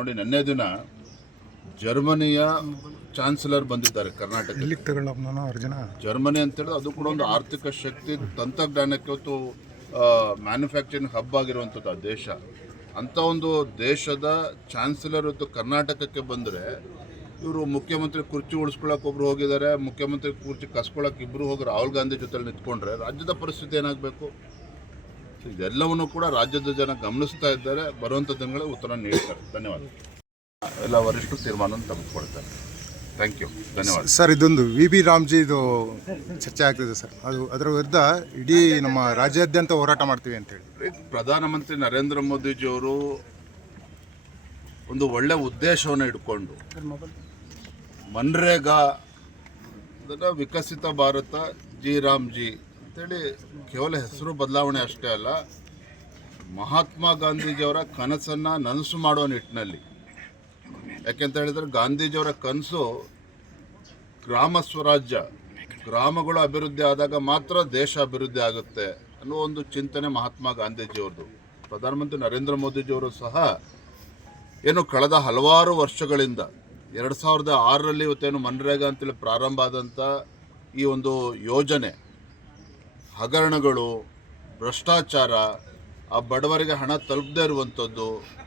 ನೋಡಿ, ನಿನ್ನೆ ದಿನ ಜರ್ಮನಿಯ ಚಾನ್ಸಲರ್ ಬಂದಿದ್ದಾರೆ ಕರ್ನಾಟಕ. ಜರ್ಮನಿ ಅಂತ ಹೇಳಿದ್ರೆ ಅದು ಕೂಡ ಒಂದು ಆರ್ಥಿಕ ಶಕ್ತಿ, ತಂತ್ರಜ್ಞಾನಕ್ಕೆ ಇವತ್ತು ಮ್ಯಾನುಫ್ಯಾಕ್ಚರಿಂಗ್ ಹಬ್ ಆಗಿರುವಂಥದ್ದು ಆ ದೇಶ. ಅಂಥ ಒಂದು ದೇಶದ ಚಾನ್ಸಲರ್ ಇವತ್ತು ಕರ್ನಾಟಕಕ್ಕೆ ಬಂದರೆ, ಇವರು ಮುಖ್ಯಮಂತ್ರಿ ಕುರ್ಚಿ ಉಳಿಸ್ಕೊಳ್ಳೋಕೆ ಒಬ್ರು ಹೋಗಿದ್ದಾರೆ, ಮುಖ್ಯಮಂತ್ರಿ ಕುರ್ಚಿ ಕಸ್ಕೊಳ್ಳೋಕೆ ಇಬ್ಬರು ಹೋಗಿ ರಾಹುಲ್ ಗಾಂಧಿ ಜೊತೆ ನಿಂತ್ಕೊಂಡ್ರೆ ರಾಜ್ಯದ ಪರಿಸ್ಥಿತಿ ಏನಾಗಬೇಕು? ಇದೆಲ್ಲವನ್ನೂ ಕೂಡ ರಾಜ್ಯದ ಜನ ಗಮನಿಸ್ತಾ ಇದ್ದಾರೆ. ಬರುವಂಥ ದಿನಗಳಲ್ಲಿ ಉತ್ತರ ನೀಡ್ತಾರೆ. ಧನ್ಯವಾದ. ಎಲ್ಲ ವರಿಷ್ಠರು ತೀರ್ಮಾನ ತೆಗೆದುಕೊಳ್ತಾರೆ. ಥ್ಯಾಂಕ್ ಯು, ಧನ್ಯವಾದ. ಸರ್, ಇದೊಂದು ವಿ ರಾಮ್ಜಿದು ಚರ್ಚೆ ಆಗ್ತಿದೆ ಸರ್. ಅದರ ವಿರುದ್ಧ ಇಡೀ ನಮ್ಮ ರಾಜ್ಯಾದ್ಯಂತ ಹೋರಾಟ ಮಾಡ್ತೀವಿ ಅಂತೇಳಿ ಪ್ರಧಾನಮಂತ್ರಿ ನರೇಂದ್ರ ಮೋದಿಜಿಯವರು ಒಂದು ಒಳ್ಳೆ ಉದ್ದೇಶವನ್ನು ಇಟ್ಕೊಂಡು ಮನ್ರೇಗಾ ವಿಕಸಿತ ಭಾರತ ರಾಮ್ಜಿ ಅಂತೇಳಿ ಕೇವಲ ಹೆಸರು ಬದಲಾವಣೆ ಅಷ್ಟೇ ಅಲ್ಲ, ಮಹಾತ್ಮ ಗಾಂಧೀಜಿಯವರ ಕನಸನ್ನು ನನಸು ಮಾಡುವ ನಿಟ್ಟಿನಲ್ಲಿ. ಯಾಕೆಂತ ಹೇಳಿದರೆ ಗಾಂಧೀಜಿಯವರ ಕನಸು ಗ್ರಾಮ ಸ್ವರಾಜ್ಯ, ಗ್ರಾಮಗಳು ಅಭಿವೃದ್ಧಿ ಆದಾಗ ಮಾತ್ರ ದೇಶ ಅಭಿವೃದ್ಧಿ ಆಗುತ್ತೆ ಅನ್ನೋ ಒಂದು ಚಿಂತನೆ ಮಹಾತ್ಮ ಗಾಂಧೀಜಿಯವ್ರದ್ದು. ಪ್ರಧಾನಮಂತ್ರಿ ನರೇಂದ್ರ ಮೋದಿಜಿಯವರು ಸಹ ಏನು ಕಳೆದ ಹಲವಾರು ವರ್ಷಗಳಿಂದ 2006ರಲ್ಲಿ ಇವತ್ತೇನು ಮನ್ರೇಗಾ ಅಂತೇಳಿ ಪ್ರಾರಂಭ ಆದಂಥ ಈ ಒಂದು ಯೋಜನೆ ಹಗರಣಗಳು, ಭ್ರಷ್ಟಾಚಾರ, ಆ ಬಡವರಿಗೆ ಹಣ ತಲುಪದೇ ಇರುವಂಥದ್ದು,